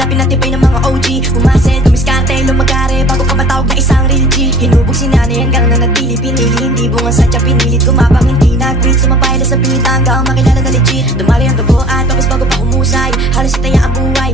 pinatipay ng mga OG. Umasel, tumiskarte, lumagare bago ka matawag na isang real G. Hinubog si nanay hanggang na nagpili, pinili. Hindi bunga sadya, pinilit, kumapang hindi nag-breathe. Sumapay na sa pinita hanggang makilala na legit. Dumali ang dugo at pagkas bago pa humusay. Halos itaya ang buhay.